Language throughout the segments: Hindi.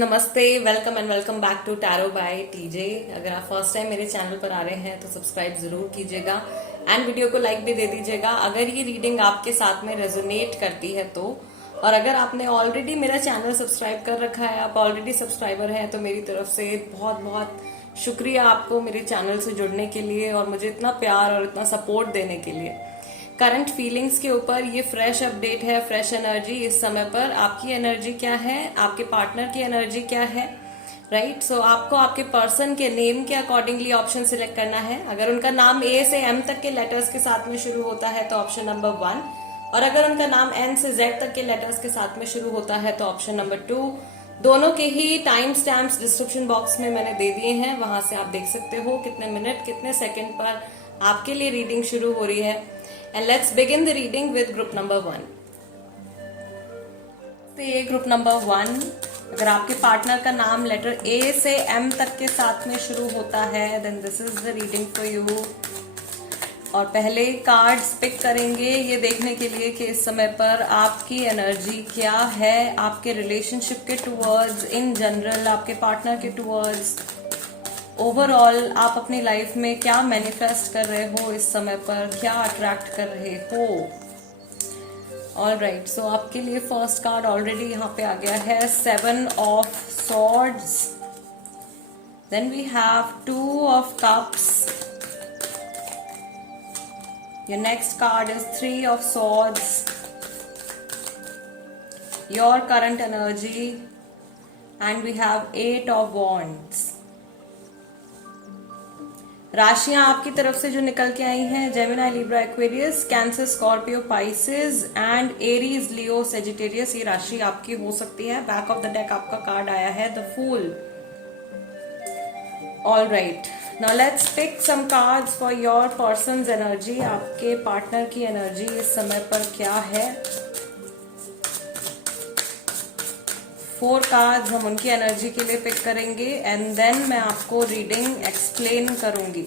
नमस्ते, welcome and welcome back to tarot by TJ. अगर आप फर्स्ट टाइम मेरे चैनल पर आ रहे हैं तो सब्सक्राइब जरूर कीजिएगा एंड वीडियो को लाइक भी दे दीजिएगा अगर ये रीडिंग आपके साथ में रेजोनेट करती है तो। और अगर आपने ऑलरेडी मेरा चैनल सब्सक्राइब कर रखा है, आप ऑलरेडी सब्सक्राइबर हैं, तो मेरी तरफ से बहुत बहुत शुक्रिया आपको मेरे चैनल से जुड़ने के लिए और मुझे इतना प्यार और इतना सपोर्ट देने के लिए। करंट फीलिंग्स के ऊपर ये फ्रेश अपडेट है, फ्रेश एनर्जी। इस समय पर आपकी एनर्जी क्या है, आपके पार्टनर की एनर्जी क्या है, राइट। सो आपको आपके पर्सन के नेम के अकॉर्डिंगली ऑप्शन सिलेक्ट करना है। अगर उनका नाम ए से एम तक के लेटर्स के साथ में शुरू होता है तो ऑप्शन नंबर 1, और अगर उनका नाम एन से जेड तक के लेटर्स के साथ में शुरू होता है तो ऑप्शन नंबर 2। दोनों के ही टाइम स्टैम्प्स डिस्क्रिप्शन बॉक्स में मैंने दे दिए हैं, वहां से आप देख सकते हो कितने मिनट कितने सेकंड पर आपके लिए रीडिंग शुरू हो रही है। And let's begin the reading with group number 1. तो ये ग्रुप नंबर 1, अगर आपके पार्टनर का नाम लेटर ए से एम तक के साथ में शुरू होता है then this is the reading for you. और पहले कार्ड्स पिक करेंगे ये देखने के लिए कि इस समय पर आपकी एनर्जी क्या है, आपके रिलेशनशिप के टुवर्ड्स, इन जनरल आपके पार्टनर के टुवर्ड्स, ओवरऑल आप अपनी लाइफ में क्या मैनिफेस्ट कर रहे हो इस समय पर, क्या अट्रैक्ट कर रहे हो। ऑल राइट, सो आपके लिए फर्स्ट कार्ड ऑलरेडी यहाँ पे आ गया है, 7 of swords. Then we have 2 of cups. Your next card is 3 of swords, your current energy, and we have 8 of wands. राशियां आपकी तरफ से जो निकल के आई हैं, Gemini, Libra, Aquarius, Cancer, Scorpio, Pisces and Aries, Leo, Sagittarius, ये राशि आपकी हो सकती है। बैक ऑफ द डेक आपका कार्ड आया है the fool. All right, now let's pick some cards for your persons energy. आपके पार्टनर की एनर्जी इस समय पर क्या है। 4 कार्ड्स हम उनकी एनर्जी के लिए पिक करेंगे एंड देन मैं आपको रीडिंग एक्सप्लेन करूंगी।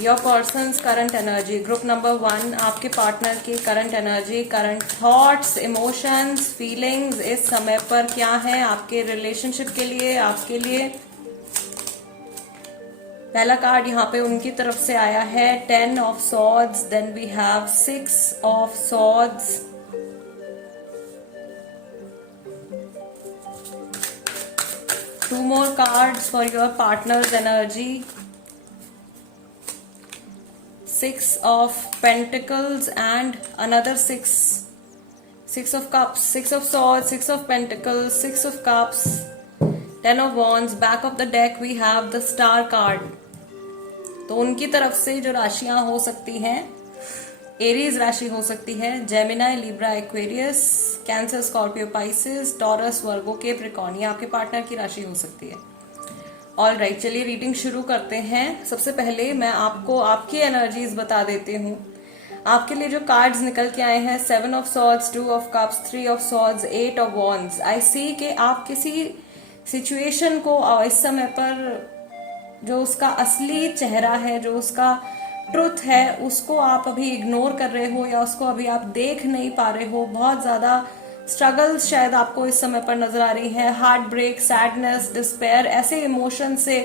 Your persons current energy, group number 1, आपके पार्टनर की current energy, current thoughts, emotions, feelings इस समय पर क्या है आपके रिलेशनशिप के लिए, आपके लिए। पहला कार्ड यहाँ पे उनकी तरफ से आया है 10 of swords, then we have 6 of swords. Two more cards for your partner's energy. 6 of Pentacles and another 6. 6 of Cups, 6 of Swords, 6 of Pentacles, 6 of Cups, 10 of Wands. Back of the deck we have the Star card. तो उनकी तरफ से जो राशियां हो सकती हैं, एरीज राशि हो सकती है, Gemini, Libra, Aquarius, Cancer, Scorpio, Pisces, Taurus, Virgo, Capricorn, ये आपके पार्टनर की राशि हो सकती है। ऑल राइट, चलिए रीडिंग शुरू करते हैं। सबसे पहले मैं आपको आपकी एनर्जीज बता देती हूँ। आपके लिए जो कार्ड्स निकल के आए हैं, 7 of swords, 2 of cups, 3 of swords, 8 of wands. I see कि आप किसी सिचुएशन को इस समय पर जो उसका असली चेहरा है, जो उसका ट्रुथ है, उसको आप अभी इग्नोर कर रहे हो या उसको अभी आप देख नहीं पा रहे हो। बहुत ज्यादा स्ट्रगल्स शायद आपको इस समय पर नजर आ रही है। हार्ट ब्रेक, सैडनेस, डिस्पेयर, ऐसे इमोशन से,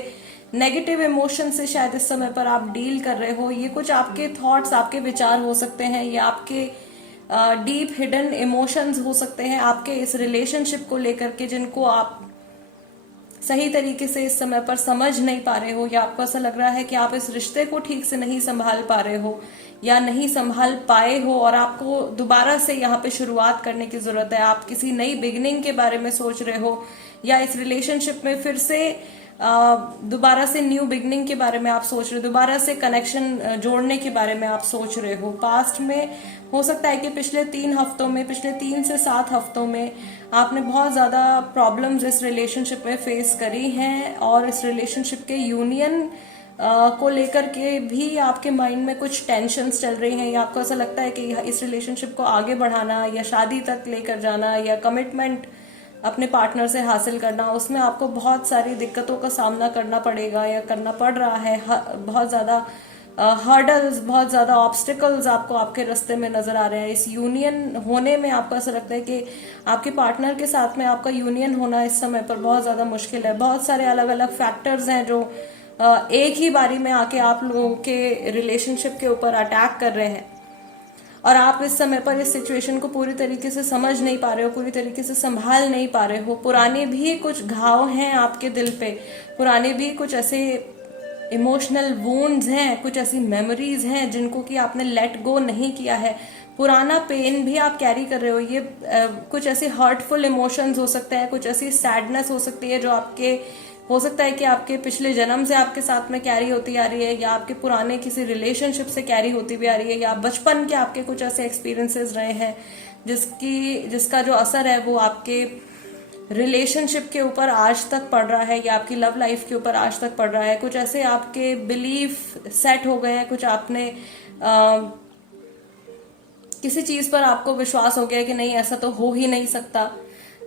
नेगेटिव इमोशन से शायद इस समय पर आप डील कर रहे हो। ये कुछ आपके थॉट्स, आपके विचार हो सकते हैं, ये आपके डीप हिडन इमोशंस हो सकते हैं आपके इस रिलेशनशिप को लेकर के, जिनको आप सही तरीके से इस समय पर समझ नहीं पा रहे हो, या आपको ऐसा लग रहा है कि आप इस रिश्ते को ठीक से नहीं संभाल पा रहे हो या नहीं संभाल पाए हो और आपको दोबारा से यहाँ पे शुरुआत करने की जरूरत है। आप किसी नई बिगनिंग के बारे में सोच रहे हो या इस रिलेशनशिप में फिर से दोबारा से न्यू बिगनिंग के बारे में आप सोच रहे हो, दोबारा से कनेक्शन जोड़ने के बारे में आप सोच रहे हो। पास्ट में हो सकता है कि पिछले 3 हफ्तों में, पिछले 3 से 7 हफ्तों में आपने बहुत ज्यादा प्रॉब्लम्स इस रिलेशनशिप में फेस करी हैं और इस रिलेशनशिप के यूनियन को लेकर के भी आपके माइंड में कुछ टेंशन्स चल रही हैं, या आपको ऐसा लगता है कि इस रिलेशनशिप को आगे बढ़ाना या शादी तक लेकर जाना या कमिटमेंट अपने पार्टनर से हासिल करना, उसमें आपको बहुत सारी दिक्कतों का सामना करना पड़ेगा या करना पड़ रहा है। बहुत ज्यादा हर्डल्स, बहुत ज्यादा ऑब्स्टिकल्स आपको आपके रास्ते में नजर आ रहे हैं। इस यूनियन होने में आपको ऐसा लगता है कि आपके पार्टनर के साथ में आपका यूनियन होना इस समय पर बहुत ज्यादा मुश्किल है। बहुत सारे अलग अलग फैक्टर्स हैं जो एक ही बारी में आके आप लोगों के रिलेशनशिप के ऊपर अटैक कर रहे हैं, और आप इस समय पर इस सिचुएशन को पूरी तरीके से समझ नहीं पा रहे हो, पूरी तरीके से संभाल नहीं पा रहे हो। पुराने भी कुछ घाव हैं आपके दिल पे, पुराने भी कुछ ऐसे इमोशनल वुंड्स हैं, कुछ ऐसी मेमोरीज हैं जिनको कि आपने लेट गो नहीं किया है। पुराना पेन भी आप कैरी कर रहे हो। ये कुछ ऐसे हर्टफुल इमोशंस हो सकते हैं, कुछ ऐसी सैडनेस हो सकती है जो आपके, हो सकता है कि आपके पिछले जन्म से आपके साथ में कैरी होती आ रही है, या आपके पुराने किसी रिलेशनशिप से कैरी होती भी आ रही है, या बचपन के आपके कुछ ऐसे एक्सपीरियंसेस रहे हैं जिसका जो असर है वो आपके रिलेशनशिप के ऊपर आज तक पड़ रहा है, या आपकी लव लाइफ के ऊपर आज तक पड़ रहा है। कुछ ऐसे आपके बिलीफ सेट हो गए हैं, कुछ आपने किसी चीज पर आपको विश्वास हो गया कि नहीं ऐसा तो हो ही नहीं सकता,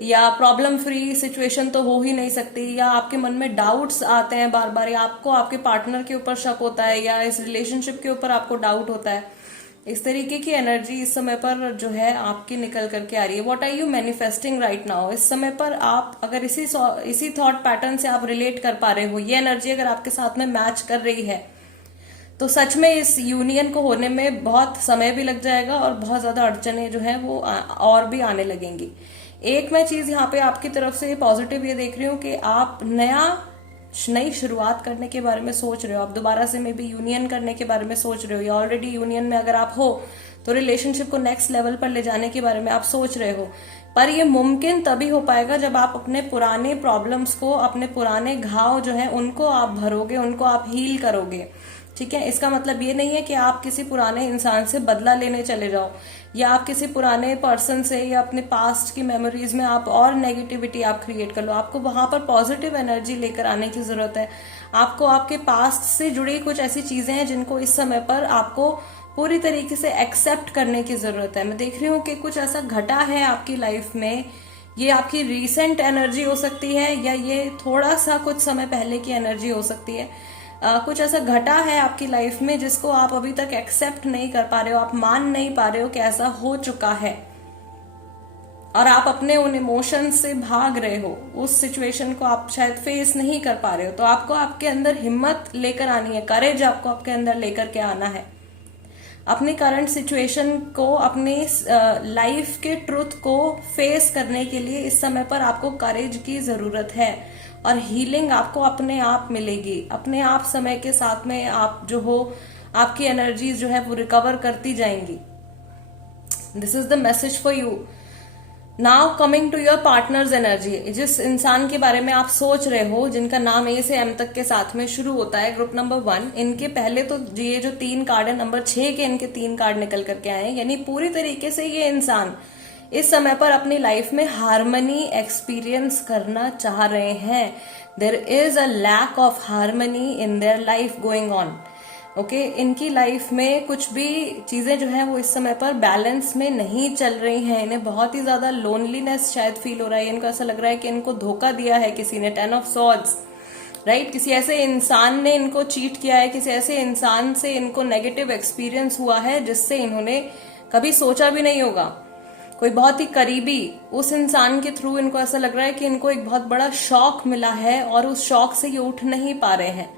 या प्रॉब्लम फ्री सिचुएशन तो हो ही नहीं सकती, या आपके मन में डाउट्स आते हैं बार बार, या आपको आपके पार्टनर के ऊपर शक होता है, या इस रिलेशनशिप के ऊपर आपको डाउट होता है। इस तरीके की एनर्जी इस समय पर जो है आपकी निकल करके आ रही है। What are you manifesting right now? इस समय पर आप अगर इसी थॉट पैटर्न से आप रिलेट कर पा रहे हो, ये एनर्जी अगर आपके साथ में मैच कर रही है, तो सच में इस यूनियन को होने में बहुत समय भी लग जाएगा और बहुत ज्यादा अड़चने जो है वो और भी आने लगेंगी। एक मैं चीज यहाँ पे आपकी तरफ से पॉजिटिव ये देख रही हूँ कि आप नई शुरुआत करने के बारे में सोच रहे हो, आप दोबारा से मे बी यूनियन करने के बारे में सोच रहे हो, या ऑलरेडी यूनियन में अगर आप हो तो रिलेशनशिप को नेक्स्ट लेवल पर ले जाने के बारे में आप सोच रहे हो। पर ये मुमकिन तभी हो पाएगा जब आप अपने पुराने प्रॉब्लम्स को, अपने पुराने घाव जो है उनको आप भरोगे, उनको आप हील करोगे। ठीक है, इसका मतलब ये नहीं है कि आप किसी पुराने इंसान से बदला लेने चले जाओ, या आप किसी पुराने पर्सन से या अपने पास्ट की मेमोरीज में आप और नेगेटिविटी आप क्रिएट कर लो। आपको वहां पर पॉजिटिव एनर्जी लेकर आने की जरूरत है। आपको आपके पास्ट से जुड़ी कुछ ऐसी चीजें हैं जिनको इस समय पर आपको पूरी तरीके से एक्सेप्ट करने की जरूरत है। मैं देख रही हूँ कि कुछ ऐसा घटा है आपकी लाइफ में, ये आपकी रीसेंट एनर्जी हो सकती है, या ये थोड़ा सा कुछ समय पहले की एनर्जी हो सकती है। कुछ ऐसा घटा है आपकी लाइफ में जिसको आप अभी तक एक्सेप्ट नहीं कर पा रहे हो, आप मान नहीं पा रहे हो कि ऐसा हो चुका है, और आप अपने उन इमोशंस से भाग रहे हो, उस सिचुएशन को आप शायद फेस नहीं कर पा रहे हो। तो आपको आपके अंदर हिम्मत लेकर आनी है, करेज आपको आपके अंदर लेकर के आना है। अपनी करंट सिचुएशन को, अपनी लाइफ के ट्रुथ को फेस करने के लिए इस समय पर आपको करेज की जरूरत है, और हीलिंग आपको अपने आप मिलेगी। अपने आप समय के साथ में आप जो हो, आपकी एनर्जीज जो है वो रिकवर करती जाएंगी। This is the message for you. Now coming to your partner's energy, जिस इंसान के बारे में आप सोच रहे हो, जिनका नाम ए से एम तक के साथ में शुरू होता है, ग्रुप नंबर 1, इनके पहले तो ये जो 3 कार्ड है, नंबर 6 के इनके 3 कार्ड निकल करके आए हैं। यानी पूरी तरीके से ये इंसान इस समय पर अपनी लाइफ में हार्मनी एक्सपीरियंस करना चाह रहे हैं। There is a lack of harmony in their life going on. Okay, इनकी लाइफ में कुछ भी चीजें जो है वो इस समय पर बैलेंस में नहीं चल रही हैं। इन्हें बहुत ही ज्यादा लोनलीनेस शायद फील हो रहा है। इनको ऐसा लग रहा है कि इनको धोखा दिया है किसी ने, 10 ऑफ सॉर्ड्स, राइट। किसी ऐसे इंसान ने इनको चीट किया है, किसी ऐसे इंसान से इनको नेगेटिव एक्सपीरियंस हुआ है जिससे इन्होंने कभी सोचा भी नहीं होगा। कोई बहुत ही करीबी उस इंसान के थ्रू इनको ऐसा लग रहा है कि इनको एक बहुत बड़ा शॉक मिला है, और उस शॉक से ये उठ नहीं पा रहे हैं।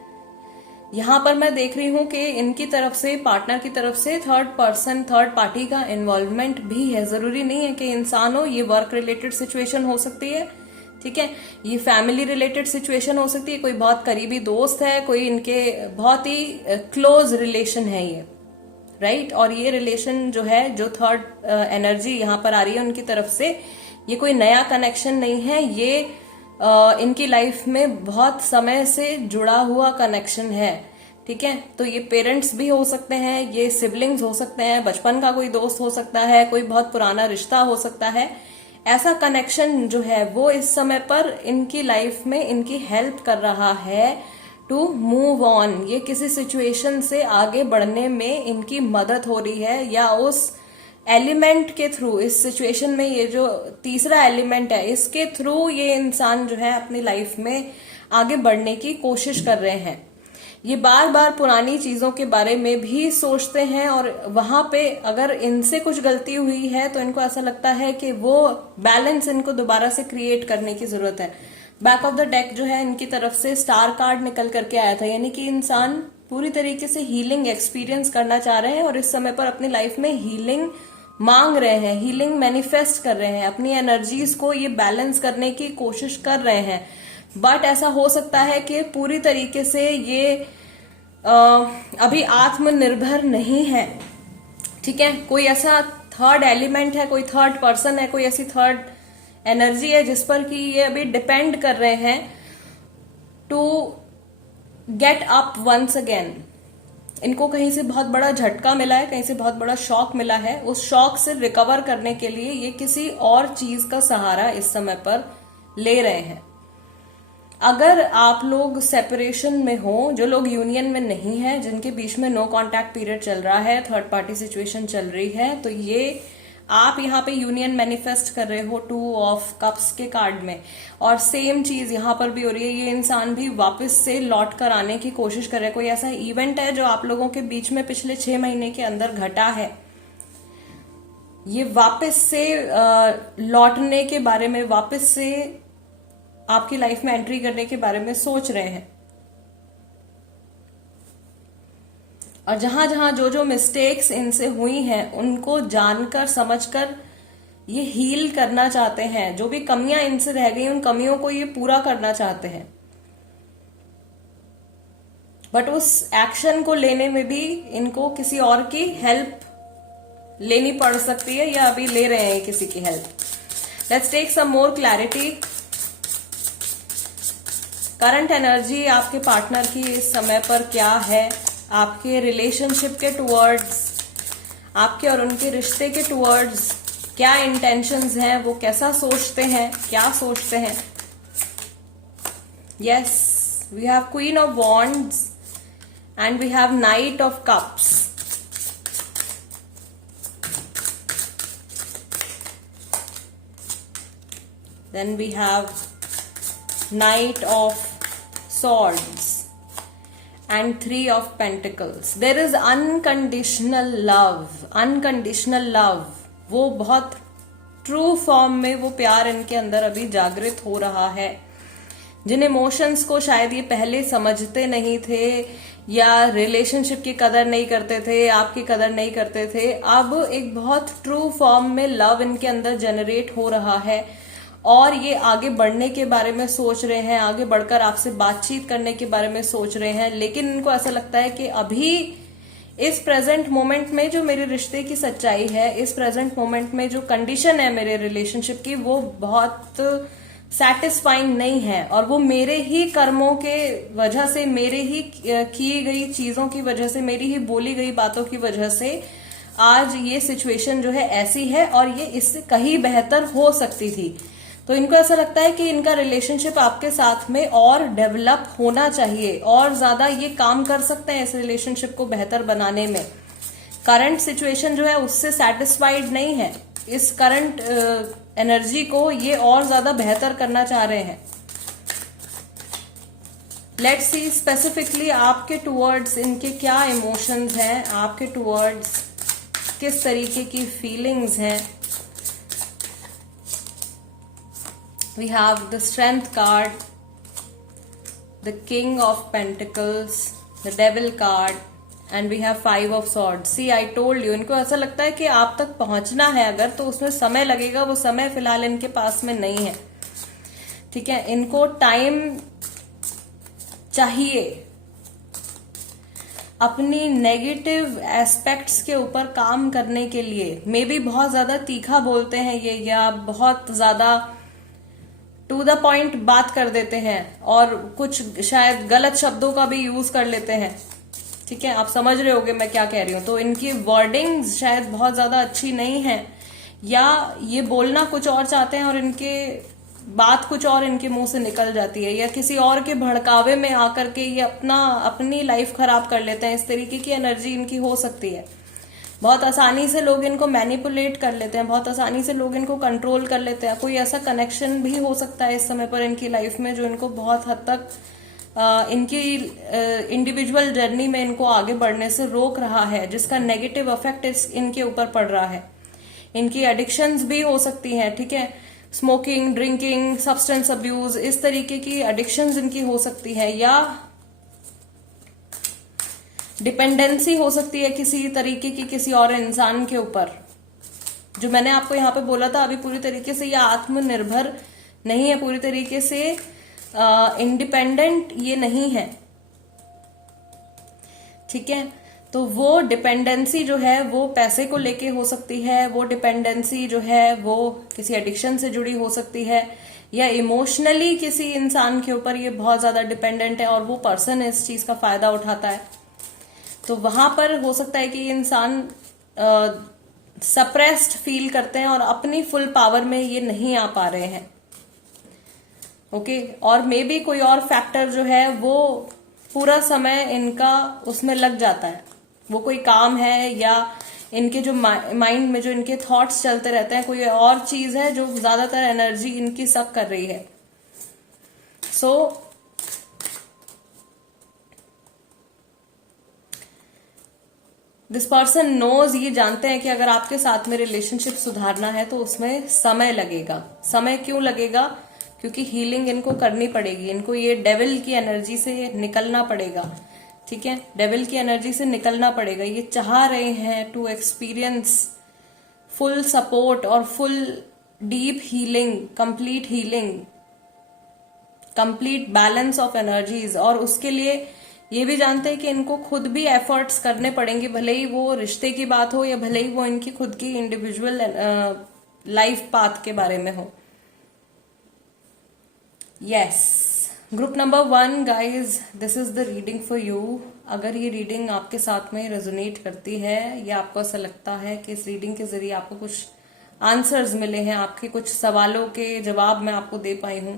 यहाँ पर मैं देख रही हूँ कि इनकी तरफ से, पार्टनर की तरफ से थर्ड पार्टी का इन्वॉल्वमेंट भी है। जरूरी नहीं है कि इंसान हो, ये वर्क रिलेटेड सिचुएशन हो सकती है, ठीक है, ये फैमिली रिलेटेड सिचुएशन हो सकती है, कोई बहुत करीबी दोस्त है, कोई इनके बहुत ही क्लोज रिलेशन है ये, राइट। और ये रिलेशन जो है, जो थर्ड एनर्जी यहाँ पर आ रही है उनकी तरफ से, ये कोई नया कनेक्शन नहीं है, ये इनकी लाइफ में बहुत समय से जुड़ा हुआ कनेक्शन है, ठीक है। तो ये पेरेंट्स भी हो सकते हैं, ये सिबलिंग्स हो सकते हैं, बचपन का कोई दोस्त हो सकता है, कोई बहुत पुराना रिश्ता हो सकता है। ऐसा कनेक्शन जो है वो इस समय पर इनकी लाइफ में इनकी हेल्प कर रहा है टू मूव ऑन। ये किसी सिचुएशन से आगे बढ़ने में इनकी मदद हो रही है, या उस एलिमेंट के थ्रू, इस सिचुएशन में ये जो तीसरा एलिमेंट है, इसके थ्रू ये इंसान जो है अपनी लाइफ में आगे बढ़ने की कोशिश कर रहे हैं। ये बार बार पुरानी चीजों के बारे में भी सोचते हैं, और वहां पे अगर इनसे कुछ गलती हुई है तो इनको ऐसा लगता है कि वो बैलेंस इनको दोबारा से क्रिएट करने की जरूरत है। बैक ऑफ द डेक जो है इनकी तरफ से स्टार कार्ड निकल करके आया था, यानी कि इंसान पूरी तरीके से हीलिंग एक्सपीरियंस करना चाह रहे हैं और इस समय पर अपनी लाइफ में हीलिंग मांग रहे हैं, हीलिंग मैनिफेस्ट कर रहे हैं, अपनी एनर्जीज को ये बैलेंस करने की कोशिश कर रहे हैं। बट ऐसा हो सकता है कि पूरी तरीके से ये अभी आत्मनिर्भर नहीं है। ठीक है, कोई ऐसा थर्ड एलिमेंट है, कोई थर्ड पर्सन है, कोई ऐसी थर्ड एनर्जी है जिस पर कि ये अभी डिपेंड कर रहे हैं to get up once again. इनको कहीं से बहुत बड़ा झटका मिला है, कहीं से बहुत बड़ा शॉक मिला है। उस शॉक से रिकवर करने के लिए ये किसी और चीज का सहारा इस समय पर ले रहे हैं। अगर आप लोग सेपरेशन में हो, जो लोग यूनियन में नहीं है, जिनके बीच में नो कांटेक्ट पीरियड चल रहा है, थर्ड पार्टी सिचुएशन चल रही है, तो ये आप यहाँ पे यूनियन मैनिफेस्ट कर रहे हो 2 ऑफ कप्स के कार्ड में, और सेम चीज यहाँ पर भी हो रही है। ये इंसान भी वापस से लौट कर आने की कोशिश कर रहे हैं। कोई ऐसा इवेंट है जो आप लोगों के बीच में पिछले 6 महीने के अंदर घटा है, ये वापस से लौटने के बारे में, वापस से आपकी लाइफ में एंट्री करने के बारे में सोच रहे हैं। और जहां जहां जो जो मिस्टेक्स इनसे हुई हैं उनको जानकर समझकर ये हील करना चाहते हैं। जो भी कमियां इनसे रह गई उन कमियों को ये पूरा करना चाहते हैं। बट उस एक्शन को लेने में भी इनको किसी और की हेल्प लेनी पड़ सकती है, या अभी ले रहे हैं किसी की help. Let's take some more clarity. Current energy आपके पार्टनर की इस समय पर क्या है, आपके रिलेशनशिप के टुवर्ड्स, आपके और उनके रिश्ते के टुवर्ड्स क्या इंटेंशंस हैं, वो कैसा सोचते हैं, क्या सोचते हैं। Yes, we have queen of wands and we have knight of cups. Then we have knight of swords and 3 of pentacles. There is unconditional love. Unconditional love, वो बहुत ट्रू फॉर्म में वो प्यार इनके अंदर अभी जागृत हो रहा है। जिन इमोशंस को शायद ये पहले समझते नहीं थे, या रिलेशनशिप की कदर नहीं करते थे, आपकी कदर नहीं करते थे, अब एक बहुत ट्रू फॉर्म में लव इनके अंदर जनरेट हो रहा है। और ये आगे बढ़ने के बारे में सोच रहे हैं, आगे बढ़कर आपसे बातचीत करने के बारे में सोच रहे हैं। लेकिन इनको ऐसा लगता है कि अभी इस प्रेजेंट मोमेंट में जो मेरे रिश्ते की सच्चाई है, इस प्रेजेंट मोमेंट में जो कंडीशन है मेरे रिलेशनशिप की, वो बहुत सेटिस्फाइंग नहीं है। और वो मेरे ही कर्मों के वजह से, मेरे ही की गई चीजों की वजह से, मेरी ही बोली गई बातों की वजह से आज ये सिचुएशन जो है ऐसी है, और ये इससे कहीं बेहतर हो सकती थी। तो इनको ऐसा लगता है कि इनका रिलेशनशिप आपके साथ में और डेवलप होना चाहिए, और ज्यादा ये काम कर सकते हैं इस रिलेशनशिप को बेहतर बनाने में। करंट सिचुएशन जो है उससे सेटिस्फाइड नहीं है। इस करंट एनर्जी को ये और ज्यादा बेहतर करना चाह रहे हैं। लेट्स सी स्पेसिफिकली आपके टुवर्ड्स इनके क्या इमोशंस हैं, आपके टुवर्ड्स किस तरीके की फीलिंग्स हैं। We have the Strength card, the King of Pentacles, the Devil card, and we have 5 of Swords. See, I told you, इनको ऐसा लगता है कि आप तक पहुंचना है अगर, तो उसमें समय लगेगा। वो समय फिलहाल इनके पास में नहीं है। ठीक है, इनको टाइम चाहिए अपनी नेगेटिव एस्पेक्ट्स के ऊपर काम करने के लिए। मे बी बहुत ज्यादा तीखा बोलते हैं ये, या बहुत ज्यादा टू द पॉइंट बात कर देते हैं, और कुछ शायद गलत शब्दों का भी यूज कर लेते हैं। ठीक है, आप समझ रहे होगे मैं क्या कह रही हूं। तो इनकी वर्डिंग्स शायद बहुत ज्यादा अच्छी नहीं है, या ये बोलना कुछ और चाहते हैं और इनके बात कुछ और इनके मुंह से निकल जाती है, या किसी और के भड़कावे में आकर के ये अपनी लाइफ खराब कर लेते हैं। इस तरीके की एनर्जी इनकी हो सकती है। बहुत आसानी से लोग इनको मैनिपुलेट कर लेते हैं, बहुत आसानी से लोग इनको कंट्रोल कर लेते हैं। कोई ऐसा कनेक्शन भी हो सकता है इस समय पर इनकी लाइफ में जो इनको बहुत हद तक इनकी इंडिविजुअल जर्नी में इनको आगे बढ़ने से रोक रहा है, जिसका नेगेटिव इफेक्ट इनके ऊपर पड़ रहा है। इनकी एडिक्शंस भी हो सकती हैं, ठीक है, स्मोकिंग, ड्रिंकिंग, सब्सटेंस अब्यूज, इस तरीके की एडिक्शंस इनकी हो सकती है, या डिपेंडेंसी हो सकती है किसी तरीके की किसी और इंसान के ऊपर। जो मैंने आपको यहाँ पे बोला था, अभी पूरी तरीके से ये आत्मनिर्भर नहीं है, पूरी तरीके से इंडिपेंडेंट ये नहीं है, ठीक है। तो वो डिपेंडेंसी जो है वो पैसे को लेके हो सकती है, वो डिपेंडेंसी जो है वो किसी एडिक्शन से जुड़ी हो सकती है, या इमोशनली किसी इंसान के ऊपर ये बहुत ज्यादा डिपेंडेंट है और वो पर्सन इस चीज का फायदा उठाता है। तो वहां पर हो सकता है कि इंसान सप्रेस्ड फील करते हैं और अपनी फुल पावर में ये नहीं आ पा रहे हैं, ओके। और मे बी कोई और फैक्टर जो है वो पूरा समय इनका उसमें लग जाता है, वो कोई काम है या इनके जो माइंड में जो इनके थॉट्स चलते रहते हैं, कोई और चीज है जो ज्यादातर एनर्जी इनकी सक कर रही है। सो दिस पर्सन नोज, ये जानते हैं कि अगर आपके साथ में रिलेशनशिप सुधारना है तो उसमें समय लगेगा। समय क्यों लगेगा? क्योंकि हीलिंग इनको करनी पड़ेगी, इनको ये डेविल की एनर्जी से निकलना पड़ेगा, ठीक है, डेविल की एनर्जी से निकलना पड़ेगा। ये चाह रहे हैं टू एक्सपीरियंस फुल सपोर्ट और full deep healing, complete balance of energies. और उसके लिए ये भी जानते हैं कि इनको खुद भी एफर्ट्स करने पड़ेंगे, भले ही वो रिश्ते की बात हो या भले ही वो इनकी खुद की इंडिविजुअल लाइफ पाथ के बारे में हो। Yes, group number 1 guys, this is the reading for you. अगर ये रीडिंग आपके साथ में रेजोनेट करती है या आपको ऐसा लगता है कि इस रीडिंग के जरिए आपको कुछ आंसर्स मिले हैं, आपके कुछ सवालों के जवाब मैं आपको दे पाई हूं,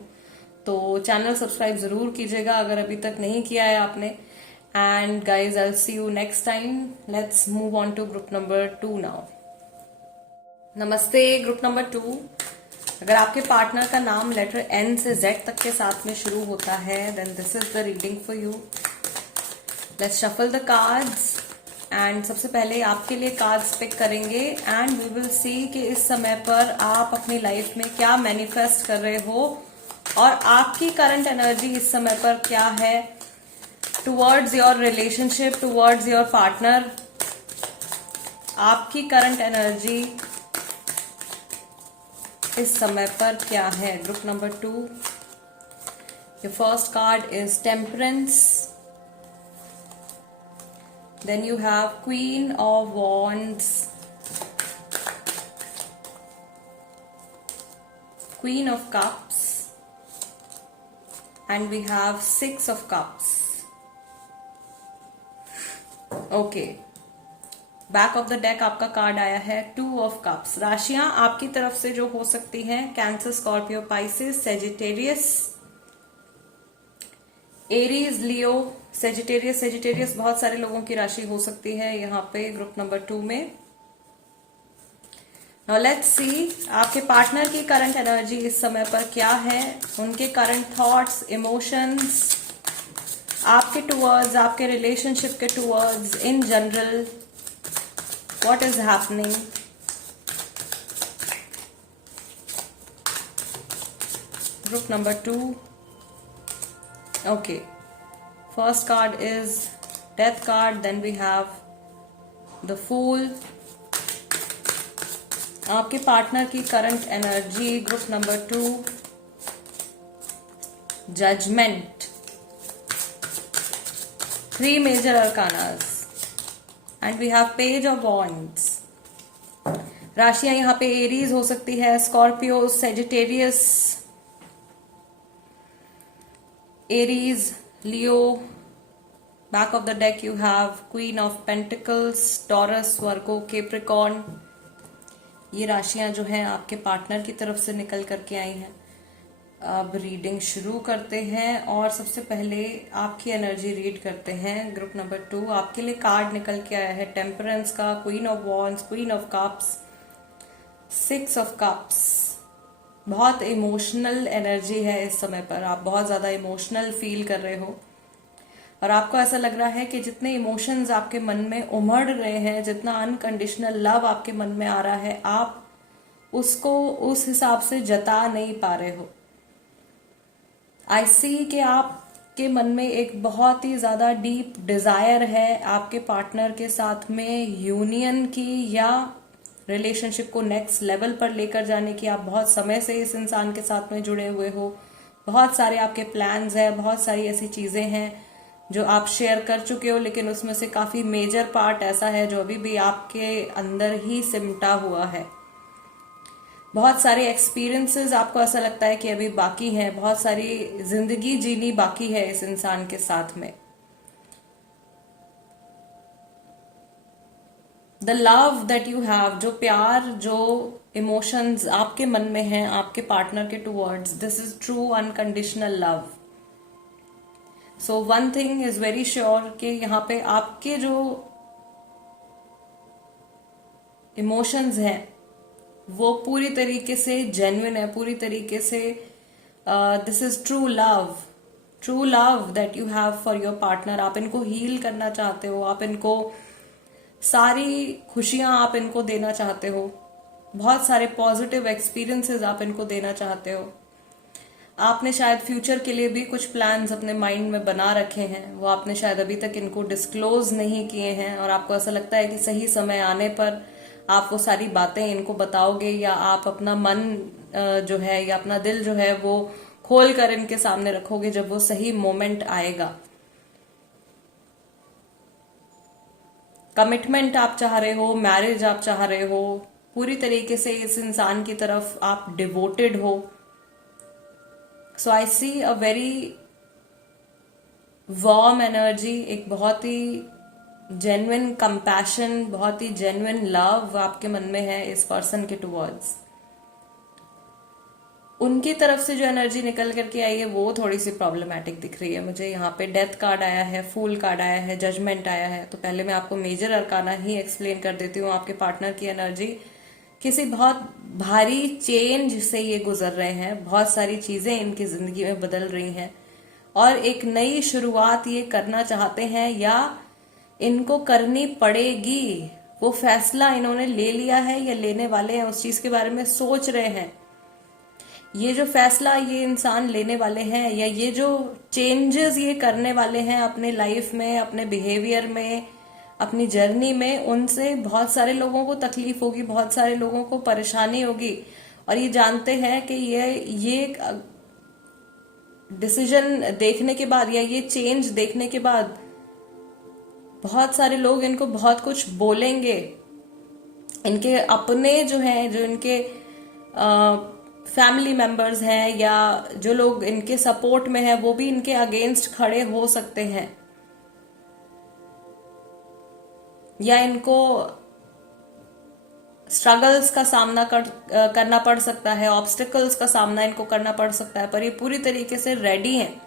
तो चैनल सब्सक्राइब जरूर कीजिएगा अगर अभी तक नहीं किया है आपने। And guys, I will see you next time. Let's move on to group number 2 now. नमस्ते ग्रुप नंबर 2। अगर आपके पार्टनर का नाम लेटर N से Z तक के साथ में शुरू होता है, then this is the reading for you. Let's shuffle the cards and सबसे पहले आपके लिए कार्ड्स पिक करेंगे एंड वी विल सी कि इस समय पर आप अपनी लाइफ में क्या मैनिफेस्ट कर रहे हो और आपकी करंट एनर्जी इस समय पर क्या है towards your relationship, towards your partner. आपकी करंट एनर्जी इस समय पर क्या है? Group number 2, your first card is temperance, then you have queen of wands, queen of cups, and we have 6 of cups. Okay, back of the deck आपका कार्ड आया है 2 of cups। राशियां आपकी तरफ से जो हो सकती हैं, Cancer, Scorpio, Pisces, Sagittarius, Aries, Leo, Sagittarius बहुत सारे लोगों की राशि हो सकती है यहाँ पे ग्रुप नंबर 2 में। Now let's see आपके पार्टनर की करंट एनर्जी इस समय पर क्या है, उनके करंट थॉट्स, इमोशंस, आपके टुवर्ड्स, आपके रिलेशनशिप के towards, in general what is happening. Group number 2, okay, first card is death card, then we have the fool. आपके पार्टनर की current energy group number 2, judgement, 3 major arcana and we have page of wands. राशियां यहाँ पे एरीज हो सकती है, Scorpio, Sagittarius, Aries, Leo. Back of the deck you have queen of pentacles, taurus, Virgo, Capricorn. ये राशियां जो हैं आपके पार्टनर की तरफ से निकल करके आई हैं। अब रीडिंग शुरू करते हैं और सबसे पहले आपकी एनर्जी रीड करते हैं। ग्रुप नंबर 2, आपके लिए कार्ड निकल के आया है टेम्परेंस का, queen of wands, queen of cups, 6 of cups, बहुत इमोशनल एनर्जी है इस समय पर, आप बहुत ज्यादा इमोशनल फील कर रहे हो और आपको ऐसा लग रहा है कि जितने इमोशंस आपके मन में उमड़ रहे हैं, जितना अनकंडीशनल लव आपके मन में आ रहा है, आप उसको उस हिसाब से जता नहीं पा रहे हो। आई सी कि आपके मन में एक बहुत ही ज्यादा डीप डिजायर है आपके पार्टनर के साथ में यूनियन की या रिलेशनशिप को नेक्स्ट लेवल पर लेकर जाने की। आप बहुत समय से इस इंसान के साथ में जुड़े हुए हो, बहुत सारे आपके प्लान्स हैं, बहुत सारी ऐसी चीजें हैं जो आप शेयर कर चुके हो, लेकिन उसमें से काफी मेजर पार्ट ऐसा है जो अभी भी आपके अंदर ही सिमटा हुआ है। बहुत सारे एक्सपीरियंसेस आपको ऐसा लगता है कि अभी बाकी हैं, बहुत सारी जिंदगी जीनी बाकी है इस इंसान के साथ में। The love that you have, जो प्यार, जो इमोशंस आपके मन में हैं आपके पार्टनर के towards, this is true unconditional love. So one thing is very sure कि यहाँ पे आपके जो इमोशंस हैं वो पूरी तरीके से जेन्युइन है, पूरी तरीके से this is true love that you have for your partner. आप इनको हील करना चाहते हो, आप इनको सारी खुशियां आप इनको देना चाहते हो, बहुत सारे पॉजिटिव एक्सपीरियंसेस आप इनको देना चाहते हो। आपने शायद फ्यूचर के लिए भी कुछ प्लान्स अपने माइंड में बना रखे हैं, वो आपने शायद अभी तक इनको डिस्क्लोज नहीं किए हैं और आपको ऐसा लगता है कि सही समय आने पर आप वो सारी बातें इनको बताओगे या आप अपना मन जो है या अपना दिल जो है वो खोल कर इनके सामने रखोगे जब वो सही मोमेंट आएगा। कमिटमेंट आप चाह रहे हो, मैरिज आप चाह रहे हो, पूरी तरीके से इस इंसान की तरफ आप डिवोटेड हो। सो आई सी अ वेरी वार्म एनर्जी, एक बहुत ही जेन्युइन कंपैशन, बहुत ही जेन्युइन लव आपके मन में है इस पर्सन के टुवर्ड्स। उनकी तरफ से जो एनर्जी निकल करके आई है वो थोड़ी सी प्रॉब्लमैटिक दिख रही है मुझे। यहाँ पे डेथ कार्ड आया है, फूल कार्ड आया है, जजमेंट आया है। तो पहले मैं आपको मेजर अरकाना ही एक्सप्लेन कर देती हूँ। आपके पार्टनर की एनर्जी किसी बहुत भारी चेंज से ये गुजर रहे हैं, बहुत सारी चीजें इनकी जिंदगी में बदल रही हैं और एक नई शुरुआत ये करना चाहते हैं या इनको करनी पड़ेगी। वो फैसला इन्होंने ले लिया है या लेने वाले हैं, उस चीज के बारे में सोच रहे हैं। ये जो फैसला ये इंसान लेने वाले हैं या ये जो चेंजेस ये करने वाले हैं अपने लाइफ में, अपने बिहेवियर में, अपनी जर्नी में, उनसे बहुत सारे लोगों को तकलीफ होगी, बहुत सारे लोगों को परेशानी होगी और ये जानते हैं कि ये डिसीजन देखने के बाद या ये चेंज देखने के बाद बहुत सारे लोग इनको बहुत कुछ बोलेंगे। इनके अपने जो हैं, जो इनके फैमिली मेंबर्स हैं या जो लोग इनके सपोर्ट में हैं, वो भी इनके अगेंस्ट खड़े हो सकते हैं या इनको स्ट्रगल्स का सामना करना पड़ सकता है, ऑब्स्टिकल्स का सामना इनको करना पड़ सकता है। पर ये पूरी तरीके से रेडी हैं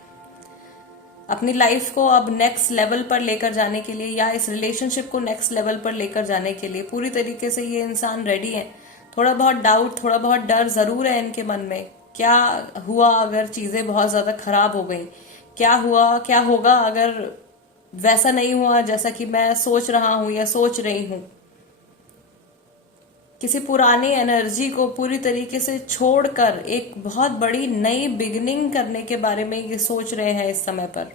अपनी लाइफ को अब नेक्स्ट लेवल पर लेकर जाने के लिए या इस रिलेशनशिप को नेक्स्ट लेवल पर लेकर जाने के लिए पूरी तरीके से ये इंसान रेडी है। थोड़ा बहुत डाउट, थोड़ा बहुत डर जरूर है इनके मन में। क्या हुआ अगर चीजें बहुत ज्यादा खराब हो गई, क्या होगा अगर वैसा नहीं हुआ जैसा कि मैं सोच रहा हूं या सोच रही हूं। किसी पुरानी एनर्जी को पूरी तरीके से छोड़कर एक बहुत बड़ी नई बिगिनिंग करने के बारे में ये सोच रहे हैं इस समय पर।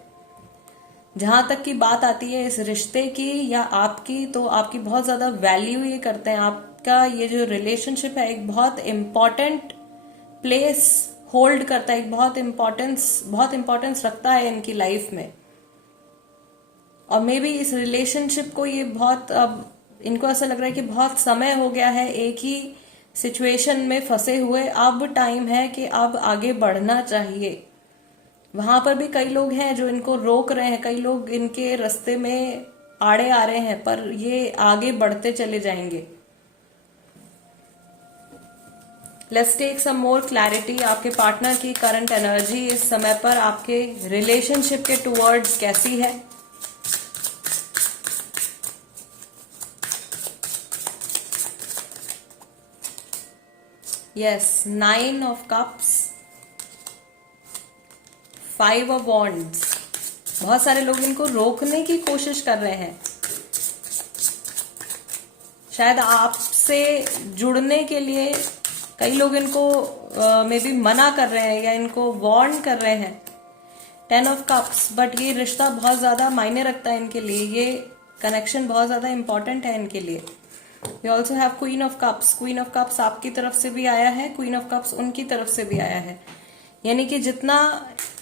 जहां तक की बात आती है इस रिश्ते की या आपकी, तो आपकी बहुत ज्यादा वैल्यू ये करते हैं। आपका ये जो रिलेशनशिप है एक बहुत इंपॉर्टेंट प्लेस होल्ड करता है, एक बहुत इंपॉर्टेंस रखता है इनकी लाइफ में। और मे बी इस रिलेशनशिप को ये बहुत, अब इनको ऐसा लग रहा है कि बहुत समय हो गया है एक ही सिचुएशन में फंसे हुए, अब टाइम है कि अब आगे बढ़ना चाहिए। वहां पर भी कई लोग हैं जो इनको रोक रहे हैं, कई लोग इनके रास्ते में आड़े आ रहे हैं, पर ये आगे बढ़ते चले जाएंगे। Let's take some more clarity. आपके पार्टनर की करंट एनर्जी इस समय पर आपके रिलेशनशिप के टुवर्ड्स कैसी है? Yes, 9 of cups, 5 of wands. बहुत सारे लोग इनको रोकने की कोशिश कर रहे हैं, शायद आपसे जुड़ने के लिए कई लोग इनको मे बी मना कर रहे हैं या इनको वार्न कर रहे हैं। 10 ऑफ कप्स, बट ये रिश्ता बहुत ज्यादा मायने रखता है इनके लिए, ये कनेक्शन बहुत ज्यादा इंपॉर्टेंट है इनके लिए। We also have queen of cups. Queen of cups आपकी तरफ से भी आया है, क्वीन ऑफ कप्स उनकी तरफ से भी आया है। यानी कि जितना,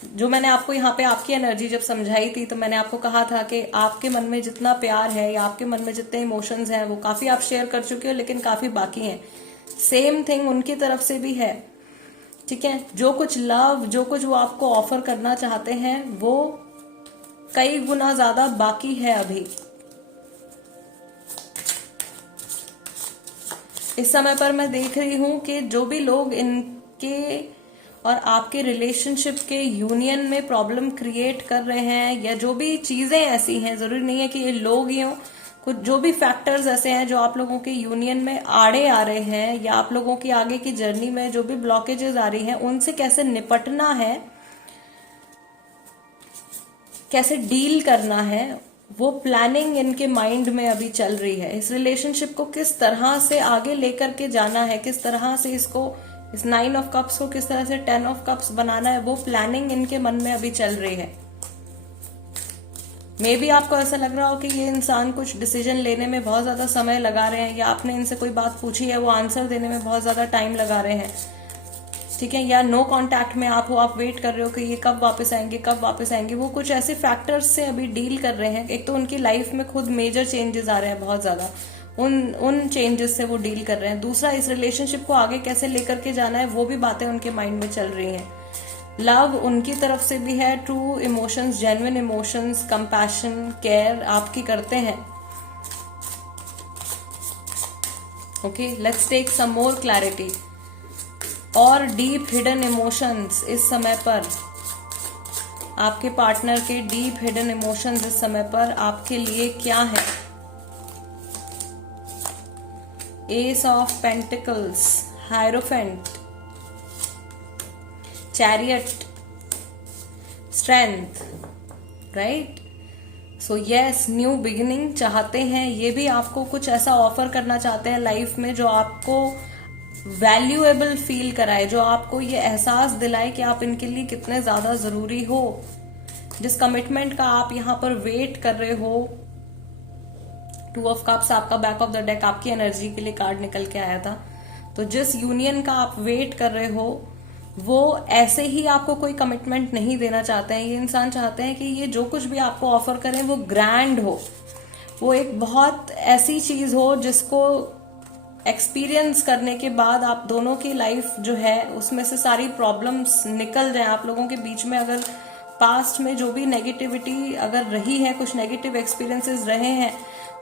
जो मैंने आपको यहाँ पे आपकी एनर्जी जब समझाई थी तो मैंने आपको कहा था कि आपके मन में जितना प्यार है या आपके मन में जितने इमोशंस हैं वो काफी आप शेयर कर चुके हो, लेकिन काफी बाकी हैं। सेम थिंग उनकी तरफ से भी है, ठीक है। जो कुछ लव, जो कुछ वो आपको ऑफर करना चाहते हैं वो कई गुना ज्यादा बाकी है अभी। इस समय पर मैं देख रही हूं कि जो भी लोग इनके और आपके रिलेशनशिप के यूनियन में प्रॉब्लम क्रिएट कर रहे हैं, या जो भी चीजें ऐसी हैं, जरूरी नहीं है कि ये लोग ही हों, कुछ जो भी फैक्टर्स ऐसे हैं जो आप लोगों के यूनियन में आड़े आ रहे हैं, या आप लोगों की आगे की जर्नी में जो भी ब्लॉकेजेस आ रही हैं उनसे कैसे निपटना है, कैसे डील करना है, वो प्लानिंग इनके माइंड में अभी चल रही है। इस रिलेशनशिप को किस तरह से आगे लेकर के जाना है, किस तरह से इसको, इस 9 ऑफ कप्स को किस तरह से 10 ऑफ कप्स बनाना है, वो प्लानिंग इनके मन में अभी चल रही है। मे बी आपको ऐसा लग रहा हो कि ये इंसान कुछ डिसीजन लेने में बहुत ज्यादा समय लगा रहे हैं, या आपने इनसे कोई बात पूछी है वो आंसर देने में बहुत ज्यादा टाइम लगा रहे हैं, ठीक है। या नो कांटेक्ट में आप हो, आप वेट कर रहे हो कि ये कब वापस आएंगे, कब वापस आएंगे। वो कुछ ऐसे फैक्टर्स से अभी डील कर रहे हैं। एक तो उनकी लाइफ में खुद मेजर चेंजेस आ रहे हैं बहुत ज्यादा, उन चेंजेस से वो डील कर रहे हैं। दूसरा, इस रिलेशनशिप को आगे कैसे लेकर के जाना है वो भी बातें उनके माइंड में चल रही हैं। लव उनकी तरफ से भी है, true emotions, genuine emotions, compassion, care आपकी करते हैं। Okay, let's take some more clarity. और डीप हिडन इमोशंस इस समय पर, आपके पार्टनर के डीप हिडन इमोशंस इस समय पर आपके लिए क्या है? S of pentacles, hierophant, chariot, strength, right. So yes, new beginning चाहते हैं, ये भी आपको कुछ ऐसा ऑफर करना चाहते हैं लाइफ में जो आपको वैल्यूएबल फील कराए, जो आपको ये एहसास दिलाए कि आप इनके लिए कितने ज्यादा जरूरी हो। जिस कमिटमेंट का आप यहाँ पर वेट कर रहे हो, 2 ऑफ कप्स आपका बैक ऑफ द डेक आपकी एनर्जी के लिए कार्ड निकल के आया था। तो जिस यूनियन का आप वेट कर रहे हो वो ऐसे ही आपको कोई कमिटमेंट नहीं देना चाहते हैं। ये इंसान चाहते हैं कि ये जो कुछ भी आपको ऑफर करें वो ग्रैंड हो, वो एक बहुत ऐसी चीज हो जिसको एक्सपीरियंस करने के बाद आप दोनों की लाइफ जो है उसमें से सारी प्रॉब्लम्स निकल जाए। आप लोगों के बीच में अगर पास्ट में जो भी नेगेटिविटी अगर रही है, कुछ नेगेटिव एक्सपीरियंसेस रहे हैं,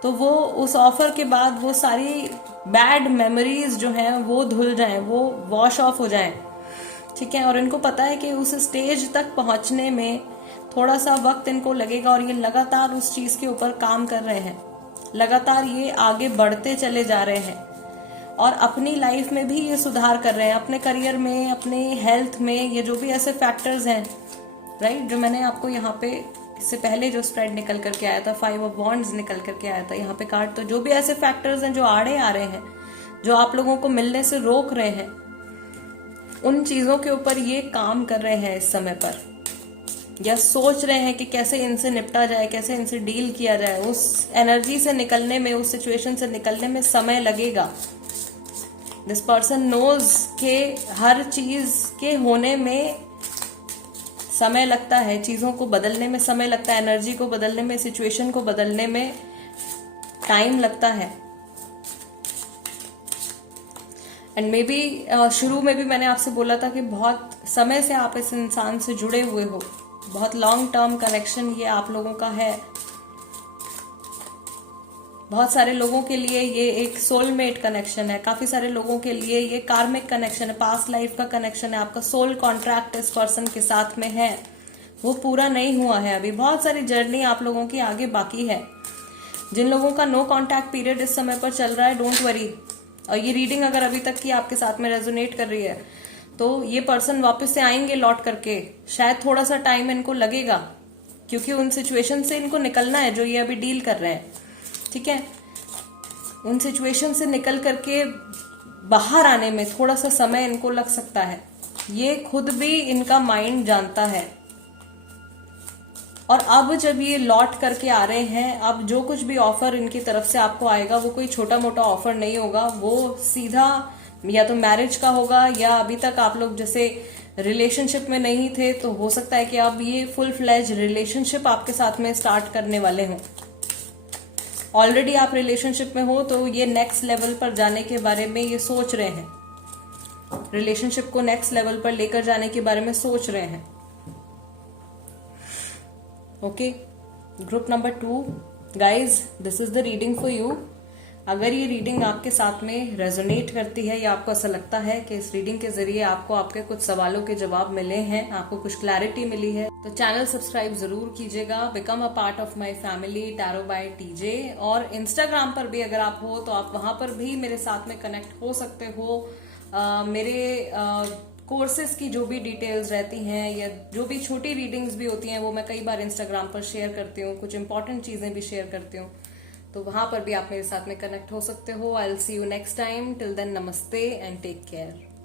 तो वो उस ऑफर के बाद वो सारी बैड मेमोरीज जो हैं वो धुल जाएं, वो वॉश ऑफ हो जाएं, ठीक है। और इनको पता है कि उस स्टेज तक पहुंचने में थोड़ा सा वक्त इनको लगेगा, और ये लगातार उस चीज के ऊपर काम कर रहे हैं, लगातार ये आगे बढ़ते चले जा रहे हैं, और अपनी लाइफ में भी ये सुधार कर रहे हैं, अपने करियर में, अपने हेल्थ में। ये जो भी ऐसे फैक्टर्स हैं, राइट, जो मैंने आपको यहाँ पे इससे पहले जो स्प्रेड निकल करके आया था, 5 ऑफ वॉन्ड्स निकल करके आया था यहाँ पे कार्ड। तो जो भी ऐसे फैक्टर्स हैं जो आड़े आ रहे हैं, जो आप लोगों को मिलने से रोक रहे हैं, उन चीजों के ऊपर ये काम कर रहे हैं इस समय पर, या सोच रहे हैं कि कैसे इनसे निपटा जाए, कैसे इनसे डील किया जाए। उस एनर्जी से निकलने में, उस सिचुएशन से निकलने में समय लगेगा। दिस पर्सन नोज के हर चीज के होने में समय लगता है, चीजों को बदलने में समय लगता है, एनर्जी को बदलने में, सिचुएशन को बदलने में टाइम लगता है। एंड मे बी शुरू में भी मैंने आपसे बोला था कि बहुत समय से आप इस इंसान से जुड़े हुए हो, बहुत लॉन्ग टर्म कनेक्शन ये आप लोगों का है। बहुत सारे लोगों के लिए ये एक सोलमेट कनेक्शन है, काफी सारे लोगों के लिए ये कार्मिक कनेक्शन है, पास्ट लाइफ का कनेक्शन है। आपका सोल कॉन्ट्रैक्ट इस पर्सन के साथ में है, वो पूरा नहीं हुआ है अभी। बहुत सारी जर्नी आप लोगों की आगे बाकी है। जिन लोगों का नो कॉन्टैक्ट पीरियड इस समय पर चल रहा है, डोंट वरी, और ये रीडिंग अगर अभी तक की आपके साथ में रेजोनेट कर रही है तो ये पर्सन वापस से आएंगे लौट करके, शायद थोड़ा सा टाइम इनको लगेगा क्योंकि उन सिचुएशन से इनको निकलना है जो ये अभी डील कर रहे हैं, ठीक है। उन सिचुएशन से निकल करके बाहर आने में थोड़ा सा समय इनको लग सकता है, ये खुद भी इनका माइंड जानता है। और अब जब ये लौट करके आ रहे हैं, अब जो कुछ भी ऑफर इनकी तरफ से आपको आएगा वो कोई छोटा मोटा ऑफर नहीं होगा, वो सीधा या तो मैरिज का होगा, या अभी तक आप लोग जैसे रिलेशनशिप में नहीं थे तो हो सकता है कि अब ये फुल फ्लैज रिलेशनशिप आपके साथ में स्टार्ट करने वाले हों। ऑलरेडी आप रिलेशनशिप में हो तो ये नेक्स्ट लेवल पर जाने के बारे में ये सोच रहे हैं, रिलेशनशिप को नेक्स्ट लेवल पर लेकर जाने के बारे में सोच रहे हैं। Okay, group number 2, guys this is the reading for you. अगर ये रीडिंग आपके साथ में रेजोनेट करती है या आपको ऐसा लगता है कि इस रीडिंग के जरिए आपको आपके कुछ सवालों के जवाब मिले हैं, आपको कुछ क्लैरिटी मिली है, तो चैनल सब्सक्राइब जरूर कीजिएगा। Become a part of my family tarot by TJ. और इंस्टाग्राम पर भी अगर आप हो तो आप वहां पर भी मेरे साथ में कनेक्ट हो सकते हो। मेरे कोर्सेज की जो भी डिटेल्स रहती हैं या जो भी छोटी रीडिंग्स भी होती हैं वो मैं कई बार इंस्टाग्राम पर शेयर करती हूँ, कुछ इंपॉर्टेंट चीजें भी शेयर करती हूँ, तो वहां पर भी आप मेरे साथ में कनेक्ट हो सकते हो। I will see you next time. Till then नमस्ते एंड टेक केयर।